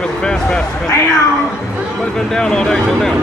give us a fast pass to come down. But it's been down all day till now.